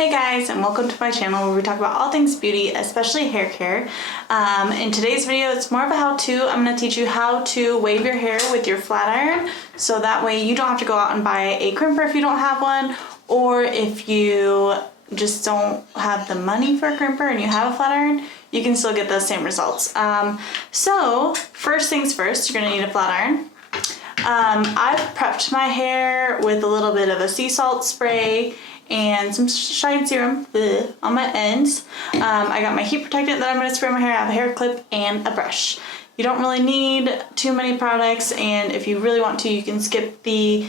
Hey guys, and welcome to my channel where we talk about all things beauty, especially hair care. In today's video, it's more of a how-to. I'm going to teach you how to wave your hair with your flat iron, so that way you don't have to go out and buy a crimper if you don't have one, or if you just don't have the money for a crimper and you have a flat iron, you can still get those same results. So first things first, you're going to need a flat iron. I've prepped my hair with a little bit of a sea salt spray and some shine serum on my ends. I got my heat protectant that I'm going to spray my hair. I have a hair clip and a brush. You don't really need too many products, and if you really want to, you can skip the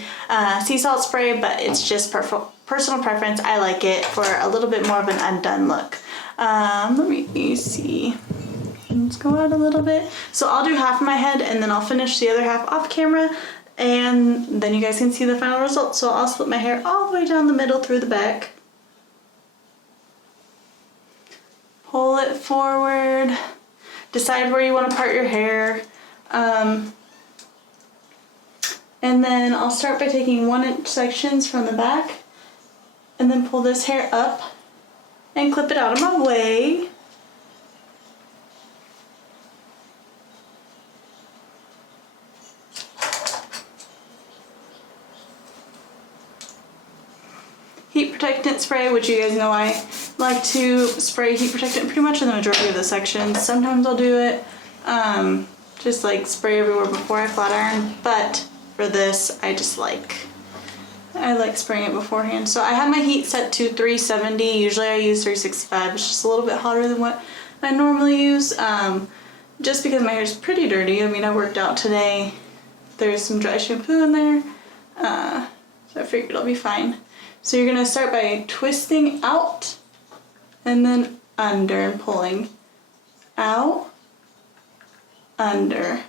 sea salt spray, but it's just personal preference. I like it for a little bit more of an undone look. Let me see. Let's go out a little bit. So I'll do half of my head and then I'll finish the other half off camera, and then you guys can see the final result. So I'll split my hair all the way down the middle through the back. Pull it forward. Decide where you want to part your hair. And then I'll start by taking 1-inch sections from the back and then pull this hair up and clip it out of my way. Heat protectant spray, which you guys know I like to spray heat protectant pretty much in the majority of the sections. Sometimes I'll do it just like spray everywhere before I flat iron, but for this I like spraying it beforehand. So I have my heat set to 370. Usually I use 365. It's just a little bit hotter than what I normally use, just because my hair is pretty dirty. I mean, I worked out today. There's some dry shampoo in there, so I figured it'll be fine. So you're going to start by twisting out and then under and pulling out, under,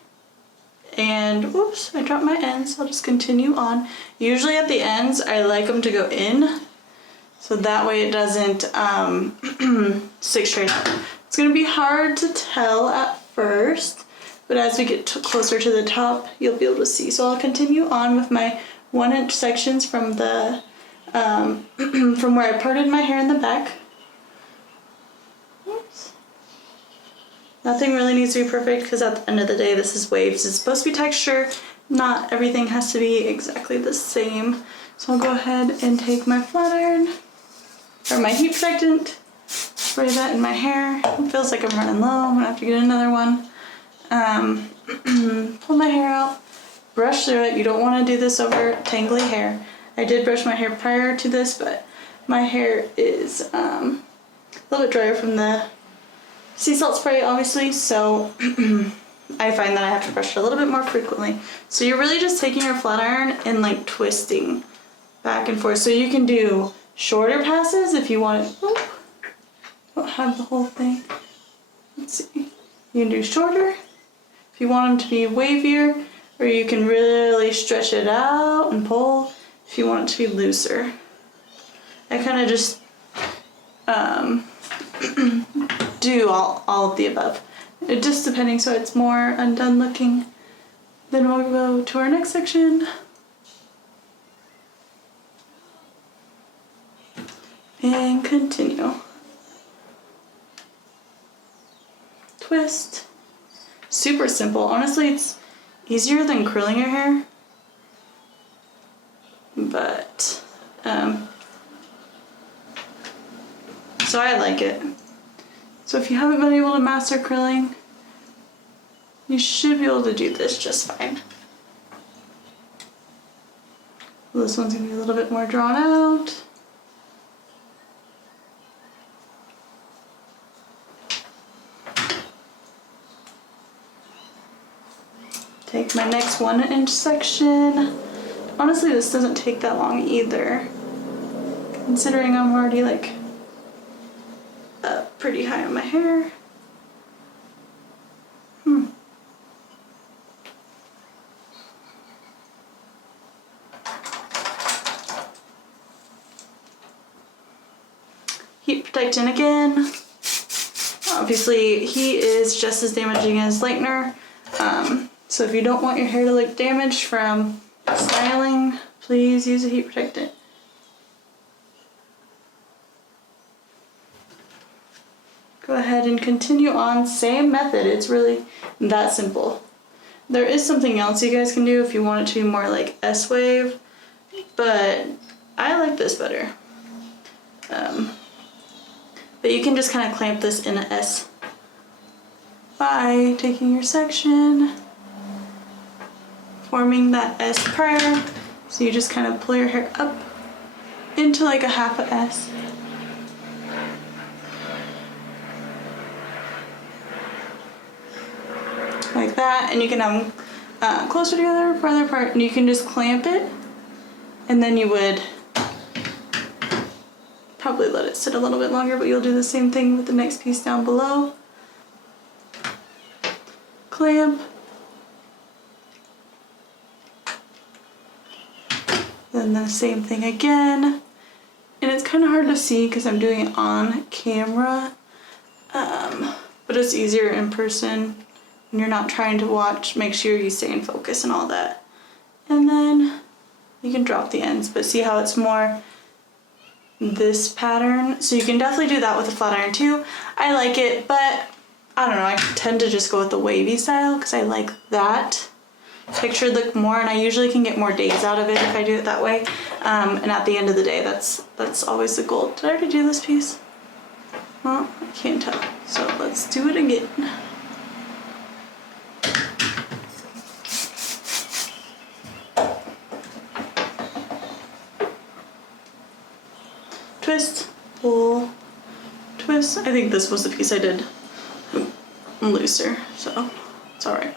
and whoops, I dropped my ends, so I'll just continue on. Usually at the ends I like them to go in, so that way it doesn't stick straight up. It's going to be hard to tell at first, but as we get closer to the top you'll be able to see. So I'll continue on with my 1-inch sections from the from where I parted my hair in the back. Oops. Nothing really needs to be perfect because at the end of the day this is waves. It's supposed to be texture. Not everything has to be exactly the same. So I'll go ahead and take my flat iron or my heat protectant, spray that in my hair. It feels like I'm running low. I'm gonna have to get another one. Pull my hair out, brush through it. You don't want to do this over tangly hair. I did brush my hair prior to this, but my hair is a little bit drier from the sea salt spray, obviously, so I find that I have to brush it a little bit more frequently. So you're really just taking your flat iron and like twisting back and forth. So you can do shorter passes if you want it. Oh, don't have the whole thing. Let's see. You can do shorter if you want them to be wavier, or you can really stretch it out and pull if you want it to be looser. I kind of just do all of the above. It just depending, so it's more undone looking. Then we'll go to our next section. And continue. Twist. Super simple. Honestly, it's easier than curling your hair. But so I like it. So if you haven't been able to master curling, you should be able to do this just fine. This one's gonna be a little bit more drawn out. Take my next 1-inch section. Honestly, this doesn't take that long either, considering I'm already like up pretty high on my hair. Heat protectant again. Obviously, heat is just as damaging as lightener. So if you don't want your hair to look damaged from styling, please use a heat protectant. go ahead and continue on. Same method. It's really that simple. There is something else you guys can do if you want it to be more like S-wave, but I like this better. But you can just kind of clamp this in an S by taking your section, forming that S prior. So you just kind of pull your hair up into like a half a S. Like that, and you can have them closer together, farther apart, and you can just clamp it, and then you would probably let it sit a little bit longer, but you'll do the same thing with the next piece down below. Clamp. Then the same thing again. And it's kind of hard to see because I'm doing it on camera, but it's easier in person when you're not trying to watch. Make sure you stay in focus and all that. And then you can drop the ends, but see how it's more this pattern? So you can definitely do that with a flat iron too. I like it, but I don't know, I tend to just go with the wavy style because I like that texture look more, and I usually can get more days out of it if I do it that way. And at the end of the day, that's always the goal. Did I already do this piece? Well, I can't tell. So let's do it again. Twist, pull, twist. I think this was the piece I did looser, so it's alright.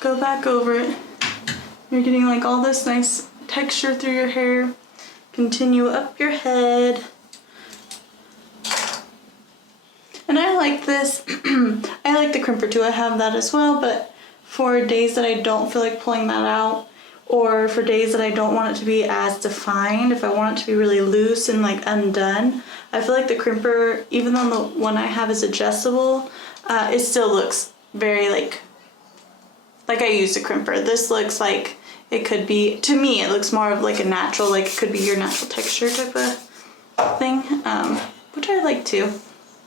Go back over it. You're getting like all this nice texture through your hair. Continue up your head. And I like this. I like the crimper too. I have that as well, but for days that I don't feel like pulling that out, or for days that I don't want it to be as defined, if I want it to be really loose and like undone, I feel like the crimper, even though the one I have is adjustable, it still looks very like I used a crimper. This looks like it could be, to me, it looks more of like a natural, like it could be your natural texture type of thing, which I like too.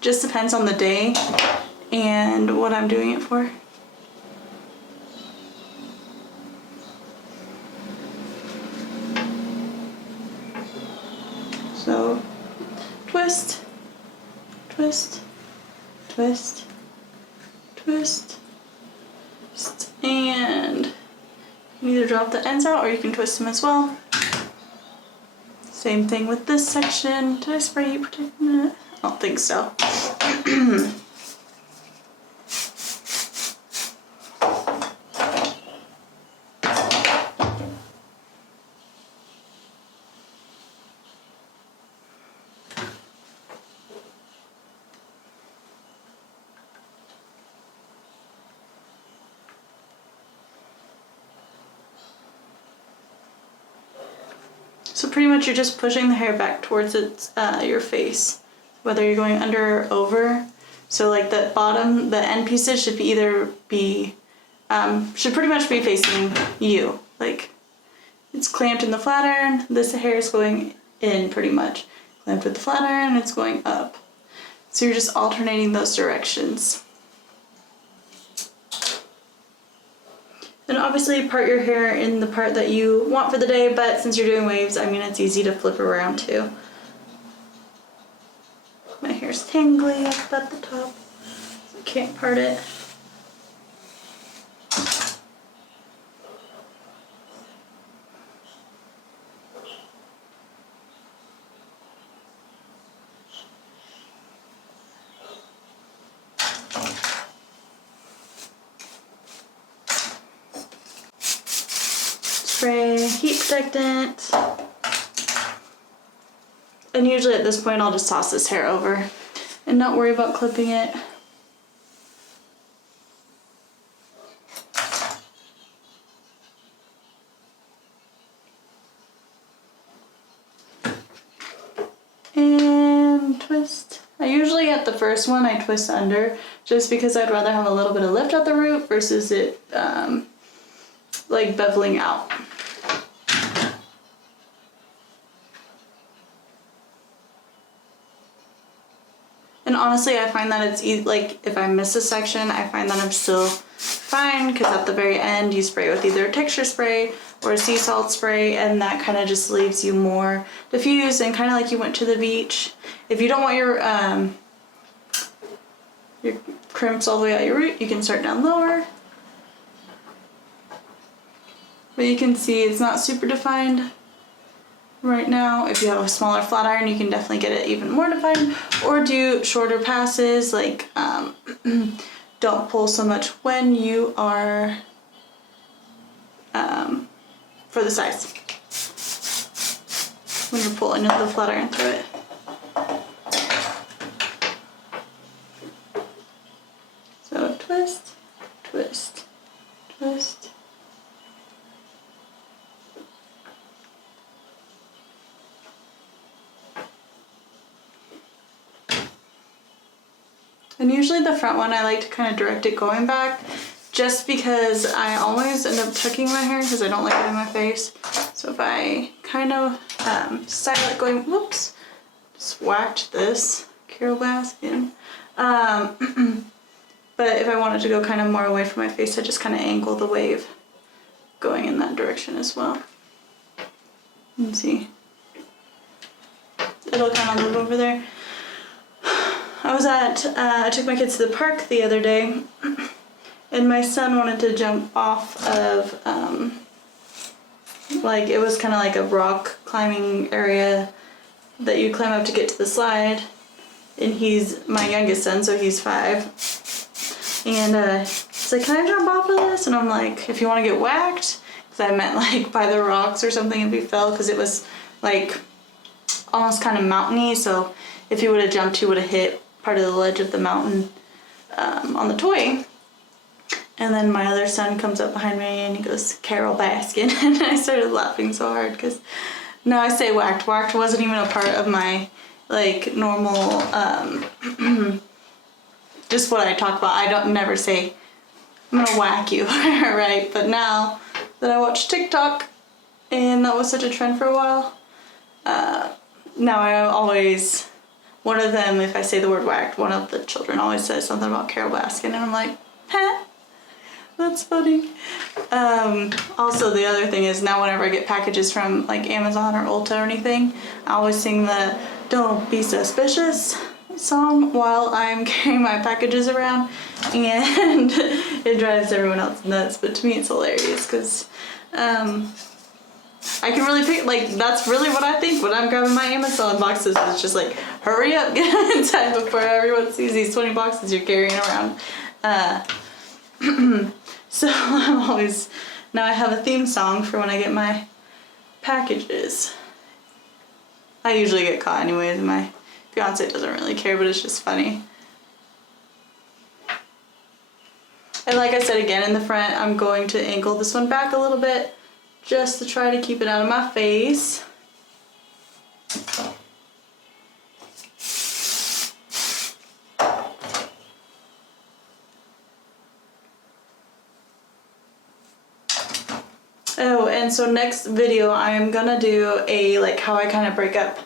Just depends on the day and what I'm doing it for. So twist, twist, twist, twist, twist, and you can either drop the ends out or you can twist them as well. Same thing with this section. Did I spray heat protectant? I don't think so. So pretty much you're just pushing the hair back towards your face, whether you're going under or over. So like the bottom, the end pieces should should pretty much be facing you. Like it's clamped in the flat iron, this hair is going in pretty much. Clamped with the flat iron, it's going up. So you're just alternating those directions. Then obviously part your hair in the part that you want for the day, but since you're doing waves, I mean, it's easy to flip around too. My hair's tangly up at the top, so I can't part it. Spray heat protectant. And usually at this point I'll just toss this hair over and not worry about clipping it. And twist. I usually at the first one I twist under just because I'd rather have a little bit of lift at the root versus it like beveling out. And honestly, I find that it's easy, like if I miss a section, I find that I'm still fine, because at the very end you spray with either a texture spray or a sea salt spray, and that kind of just leaves you more diffused and kind of like you went to the beach. If you don't want your crimps all the way at your root, you can start down lower. But you can see it's not super defined right now. If you have a smaller flat iron, you can definitely get it even more defined, or do shorter passes, like don't pull so much when you are for the size, when you're pulling the flat iron through it. So twist, twist, twist. And usually the front one I like to kind of direct it going back, just because I always end up tucking my hair because I don't like it in my face. So if I kind of style it going, whoops, just whacked this Carol Baskin. But if I wanted to go kind of more away from my face, I just kind of angle the wave going in that direction as well. You can see it'll kind of move over there. I took my kids to the park the other day, and my son wanted to jump off of, like, it was kind of like a rock climbing area that you climb up to get to the slide, and he's my youngest son, so he's 5, and he's like, can I jump off of this? And I'm like, if you want to get whacked, because I meant like by the rocks or something if he fell, because it was like almost kind of mountainy, so if he would have jumped, he would have hit part of the ledge of the mountain on the toy. And then my other son comes up behind me and he goes, Carol Baskin. And I started laughing so hard because now I say whacked. Whacked wasn't even a part of my like normal, just what I talk about. I don't never say, I'm gonna whack you, right? But now that I watch TikTok, and that was such a trend for a while, now I always, one of them, if I say the word whacked, one of the children always says something about Carol Baskin, and I'm like, huh? That's funny. Also, the other thing is now whenever I get packages from like Amazon or Ulta or anything, I always sing the Don't Be Suspicious song while I'm carrying my packages around, and it drives everyone else nuts, but to me it's hilarious because I can really pick, like, that's really what I think when I'm grabbing my Amazon boxes. It's just like, hurry up, get inside before everyone sees these 20 boxes you're carrying around. So I'm always, now I have a theme song for when I get my packages. I usually get caught anyways, my fiance doesn't really care, but it's just funny. And like I said again, in the front, I'm going to angle this one back a little bit just to try to keep it out of my face. Oh, and so next video I'm gonna do a, like, how I kind of break up.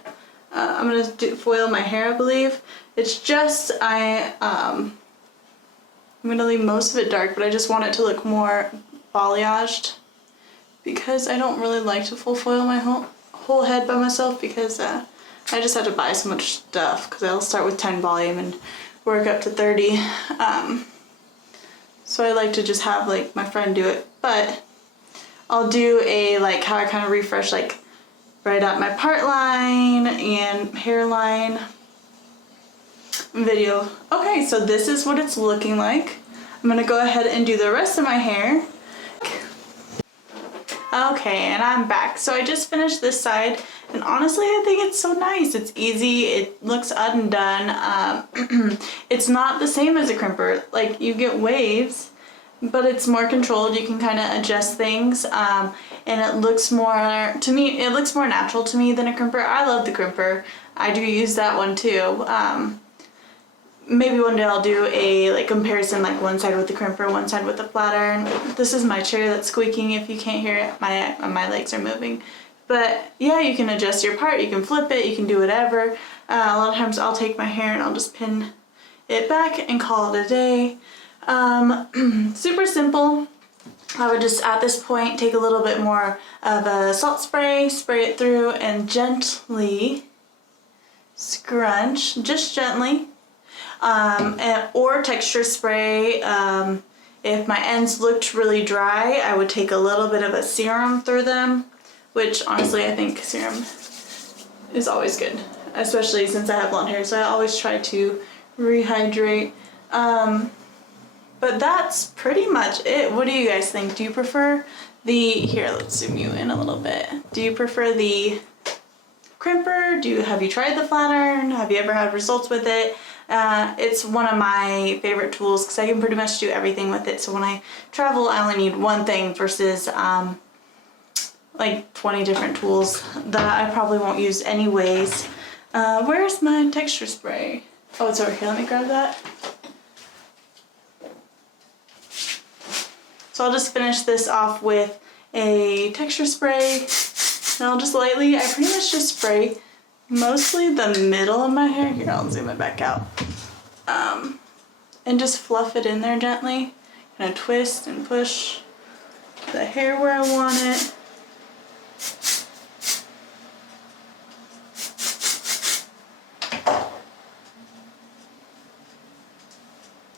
I'm gonna foil my hair, I believe. It's just, I'm gonna leave most of it dark, but I just want it to look more balayaged because I don't really like to full foil my whole head by myself, because I just have to buy so much stuff, because I'll start with 10 volume and work up to 30. So I like to just have like my friend do it, but I'll do a, like, how I kind of refresh, like, right up my part line and hairline video. Okay, so this is what it's looking like. I'm gonna go ahead and do the rest of my hair. Okay, and I'm back. So I just finished this side, and honestly I think it's so nice. It's easy, it looks undone. It's not the same as a crimper. Like, you get waves, but it's more controlled. You can kind of adjust things, and it looks more, to me, it looks more natural to me than a crimper. I love the crimper. I do use that one too. Maybe one day I'll do a, like, comparison, like one side with the crimper, one side with the flat iron. This is my chair that's squeaking. If you can't hear it, my legs are moving. But yeah, you can adjust your part, you can flip it, you can do whatever. A lot of times I'll take my hair and I'll just pin it back and call it a day. Super simple. I would just at this point take a little bit more of a salt spray, spray it through, and gently scrunch, just gently, or texture spray. If my ends looked really dry, I would take a little bit of a serum through them, which honestly I think serum is always good, especially since I have blonde hair, so I always try to rehydrate. But that's pretty much it. What do you guys think? Do you prefer here, let's zoom you in a little bit. Do you prefer the crimper? Have you tried the flat iron? Have you ever had results with it? It's one of my favorite tools because I can pretty much do everything with it. So when I travel, I only need one thing versus like 20 different tools that I probably won't use anyways. Where's my texture spray? Oh, it's over here. Let me grab that. So I'll just finish this off with a texture spray. And I'll just lightly, I pretty much just spray mostly the middle of my hair. Here, I'll zoom it back out. And just fluff it in there gently. Kind of twist and push the hair where I want it.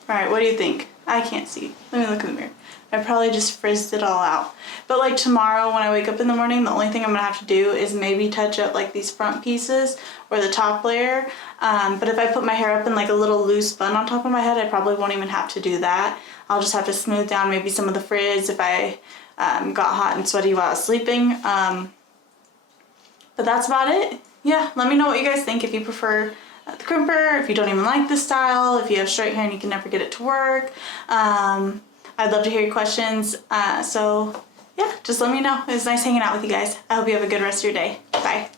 Alright, what do you think? I can't see. Let me look in the mirror. I probably just frizzed it all out. But like tomorrow when I wake up in the morning, the only thing I'm gonna have to do is maybe touch up like these front pieces or the top layer. But if I put my hair up in like a little loose bun on top of my head, I probably won't even have to do that. I'll just have to smooth down maybe some of the frizz if I got hot and sweaty while I was sleeping. But that's about it. Yeah, let me know what you guys think. If you prefer the crimper, if you don't even like this style, if you have straight hair and you can never get it to work. I'd love to hear your questions. So yeah, just let me know. It was nice hanging out with you guys. I hope you have a good rest of your day. Bye.